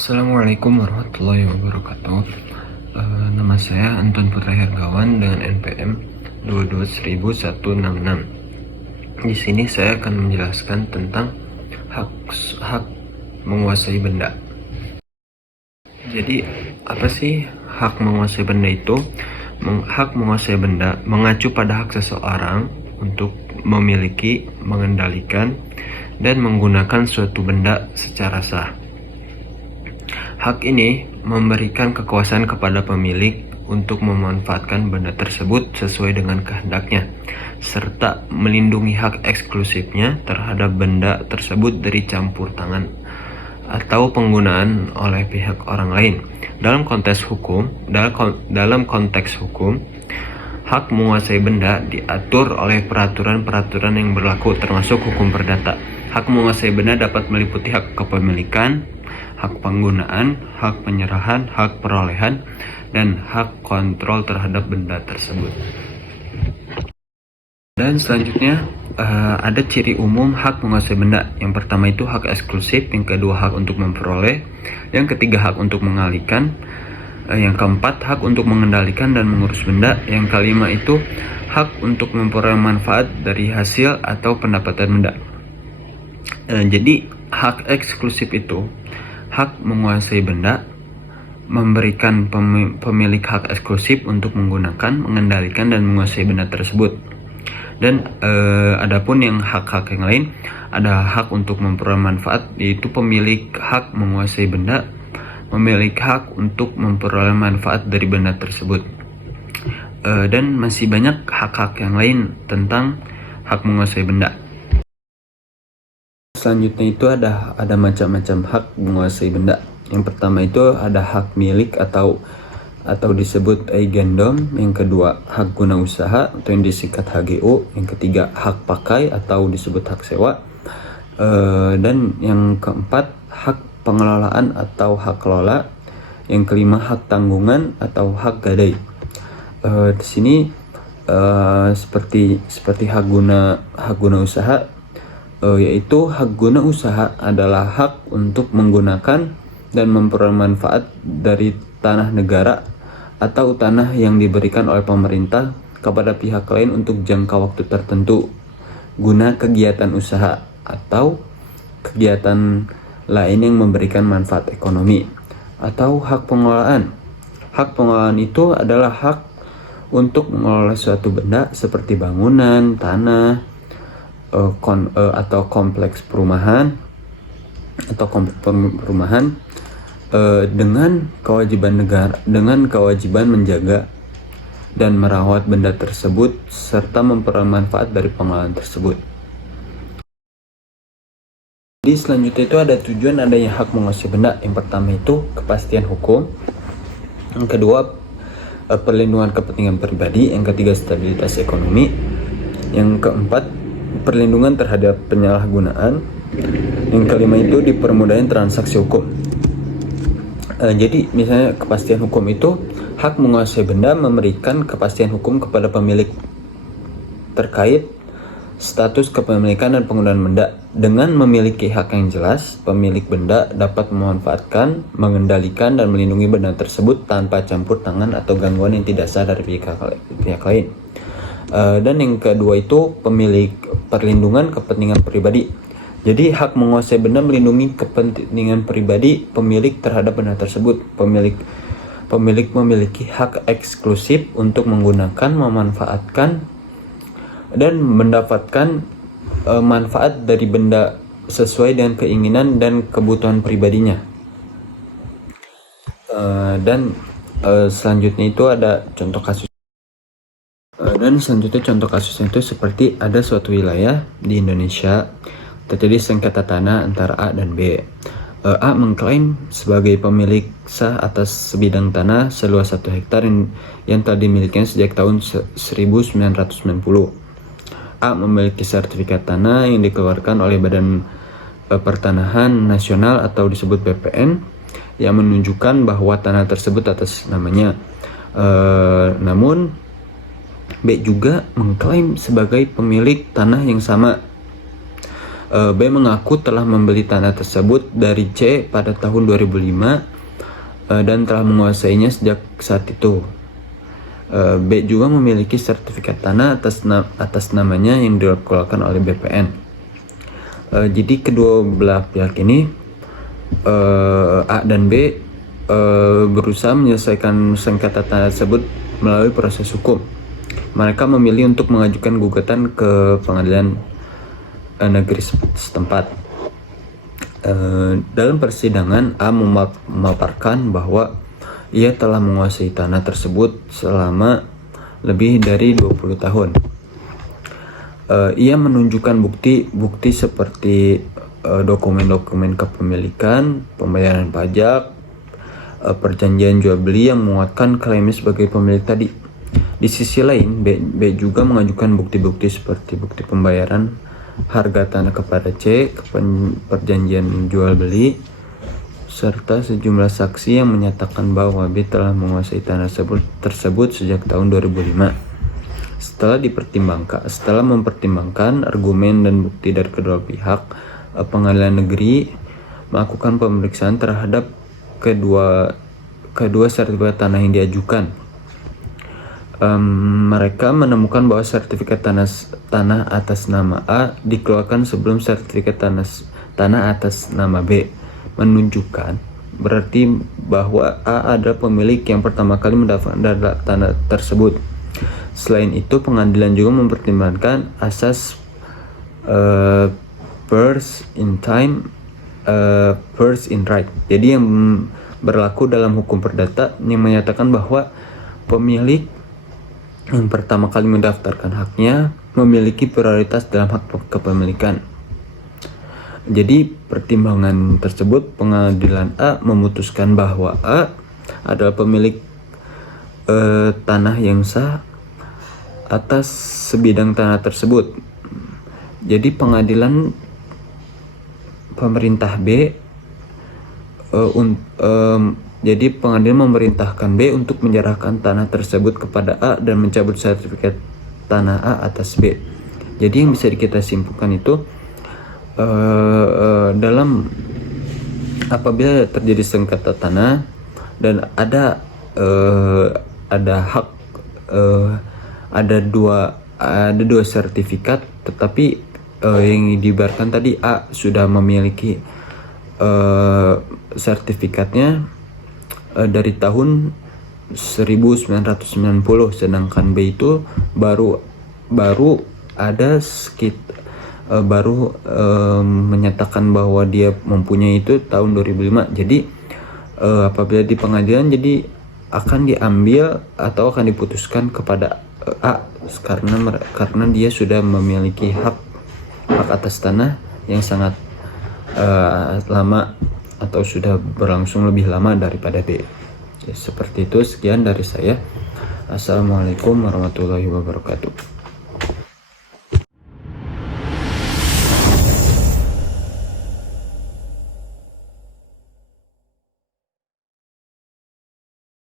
Assalamualaikum warahmatullahi wabarakatuh. Nama saya Anton Putra Hergawan dengan NPM 22166. Di sini saya akan menjelaskan tentang hak menguasai benda. Jadi, apa sih hak menguasai benda itu? Hak menguasai benda mengacu pada hak seseorang untuk memiliki, mengendalikan, dan menggunakan suatu benda secara sah. Hak ini memberikan kekuasaan kepada pemilik untuk memanfaatkan benda tersebut sesuai dengan kehendaknya, serta melindungi hak eksklusifnya terhadap benda tersebut dari campur tangan atau penggunaan oleh pihak orang lain. Dalam konteks hukum, hak menguasai benda diatur oleh peraturan-peraturan yang berlaku, termasuk hukum perdata. Hak menguasai benda dapat meliputi hak kepemilikan, hak penggunaan, hak penyerahan, hak perolehan, dan hak kontrol terhadap benda tersebut. Dan selanjutnya ada ciri umum hak menguasai benda. Yang pertama itu hak eksklusif, yang kedua hak untuk memperoleh, yang ketiga hak untuk mengalihkan, yang keempat hak untuk mengendalikan dan mengurus benda, yang kelima itu hak untuk memperoleh manfaat dari hasil atau pendapatan benda. Jadi hak eksklusif itu hak menguasai benda memberikan pemilik hak eksklusif untuk menggunakan, mengendalikan, dan menguasai benda tersebut. Dan adapun yang hak-hak yang lain, ada hak untuk memperoleh manfaat, yaitu pemilik hak menguasai benda memiliki hak untuk memperoleh manfaat dari benda tersebut. Dan masih banyak hak-hak yang lain tentang hak menguasai benda. Selanjutnya itu ada macam-macam hak menguasai benda. Yang pertama itu ada hak milik atau disebut eigendom, yang kedua hak guna usaha atau yang disingkat HGU, yang ketiga hak pakai atau disebut hak sewa, dan yang keempat hak pengelolaan atau hak kelola, yang kelima hak tanggungan atau hak gadai. Di sini seperti hak guna usaha, yaitu hak guna usaha adalah hak untuk menggunakan dan memperoleh manfaat dari tanah negara atau tanah yang diberikan oleh pemerintah kepada pihak lain untuk jangka waktu tertentu guna kegiatan usaha atau kegiatan lain yang memberikan manfaat ekonomi. Atau hak pengelolaan. Hak pengelolaan itu adalah hak untuk mengelola suatu benda seperti bangunan, tanah, atau kompleks perumahan dengan kewajiban menjaga dan merawat benda tersebut serta memperoleh manfaat dari pengelolaan tersebut. Jadi selanjutnya itu ada tujuan adanya hak menguasai benda. Yang pertama itu kepastian hukum, yang kedua perlindungan kepentingan pribadi, yang ketiga stabilitas ekonomi, yang keempat perlindungan terhadap penyalahgunaan, yang kelima itu dipermudahin transaksi hukum. Jadi misalnya kepastian hukum itu hak menguasai benda memberikan kepastian hukum kepada pemilik terkait status kepemilikan dan penggunaan benda. Dengan memiliki hak yang jelas, pemilik benda dapat memanfaatkan, mengendalikan, dan melindungi benda tersebut tanpa campur tangan atau gangguan yang tidak sah dari pihak lain. Dan yang kedua itu perlindungan kepentingan pribadi. Jadi hak menguasai benda melindungi kepentingan pribadi pemilik terhadap benda tersebut. Pemilik memiliki hak eksklusif untuk menggunakan, memanfaatkan, dan mendapatkan manfaat dari benda sesuai dengan keinginan dan kebutuhan pribadinya. Dan selanjutnya itu ada contoh kasus. Dan selanjutnya contoh kasusnya itu seperti ada suatu wilayah di Indonesia terjadi sengketa tanah antara A dan B. A mengklaim sebagai pemilik sah atas sebidang tanah seluas 1 hektar yang telah dimilikinya sejak tahun 1990. A memiliki sertifikat tanah yang dikeluarkan oleh Badan Pertanahan Nasional atau disebut BPN yang menunjukkan bahwa tanah tersebut atas namanya. Namun B juga mengklaim sebagai pemilik tanah yang sama. B mengaku telah membeli tanah tersebut dari C pada tahun 2005 dan telah menguasainya sejak saat itu. B juga memiliki sertifikat tanah atas namanya yang dikeluarkan oleh BPN. Jadi kedua belah pihak ini, A dan B, berusaha menyelesaikan sengketa tanah tersebut melalui proses hukum. Mereka memilih untuk mengajukan gugatan ke pengadilan negeri setempat. Dalam persidangan, A memaparkan bahwa ia telah menguasai tanah tersebut selama lebih dari 20 tahun. Ia menunjukkan bukti seperti dokumen-dokumen kepemilikan, pembayaran pajak, perjanjian jual beli yang menguatkan klaimnya sebagai pemilik tadi. Di sisi lain, B juga mengajukan bukti-bukti seperti bukti pembayaran harga tanah kepada C, perjanjian jual beli, serta sejumlah saksi yang menyatakan bahwa B telah menguasai tanah tersebut sejak tahun 2005. Setelah mempertimbangkan argumen dan bukti dari kedua pihak, pengadilan negeri melakukan pemeriksaan terhadap kedua sertifikat tanah yang diajukan. Mereka menemukan bahwa sertifikat tanah atas nama A dikeluarkan sebelum sertifikat tanah atas nama B, menunjukkan berarti bahwa A adalah pemilik yang pertama kali mendapatkan tanah tersebut. Selain itu, pengadilan juga mempertimbangkan asas first in time, first in right. Jadi yang berlaku dalam hukum perdata yang menyatakan bahwa pemilik yang pertama kali mendaftarkan haknya memiliki prioritas dalam hak kepemilikan. Jadi pertimbangan tersebut, pengadilan A memutuskan bahwa A adalah pemilik tanah yang sah atas sebidang tanah tersebut. Jadi pengadilan pemerintah B jadi pengadilan memerintahkan B untuk menyerahkan tanah tersebut kepada A dan mencabut sertifikat tanah A atas B. Jadi yang bisa kita simpulkan itu, dalam apabila terjadi sengketa tanah dan ada hak, ada dua sertifikat, tetapi yang diibaratkan tadi A sudah memiliki sertifikatnya dari tahun 1990, sedangkan B itu baru ada baru menyatakan bahwa dia mempunyai itu tahun 2005. Jadi apabila di pengadilan, jadi akan diambil atau akan diputuskan kepada A karena dia sudah memiliki hak atas tanah yang sangat lama atau sudah berlangsung lebih lama daripada B. Ya, seperti itu. Sekian dari saya. Assalamualaikum warahmatullahi wabarakatuh.